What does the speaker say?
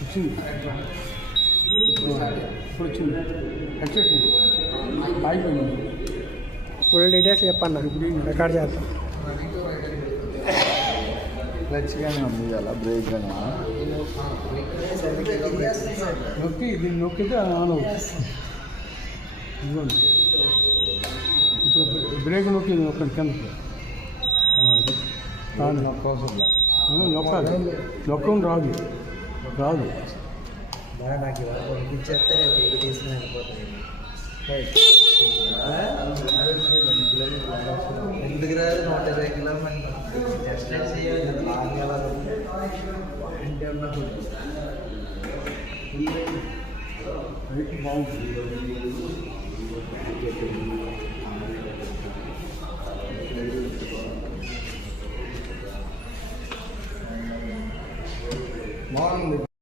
వచ్చింది ఇప్పుడు వచ్చింది ఎక్సెట్ అయిపోయింది. ఫుల్ డీటెయిల్స్ చెప్పన్న, రికార్డ్ చేస్తాం. క్లచ్ కానీ ఉంది అలా బ్రేక్ కానీ నొక్కి దీన్ని నొక్కితే ఆన్ అవుతుంది. ఇదిగోండి ఇప్పుడు బ్రేక్ నొక్కి నొక్కండి కిందకి. నొక్కవసరంలా నొక్కాలి, నొక్కం రాదు రాదు. నాకు ఇచ్చేస్తే రేపు ఇల్లు తీసుకుని వెళ్ళిపోతాను. ఎందుకు రాదు 120 కిలోమీటర్లు ఎక్స్టెండ్ చేయాలి. బాగుంటుంది. బాగుంది.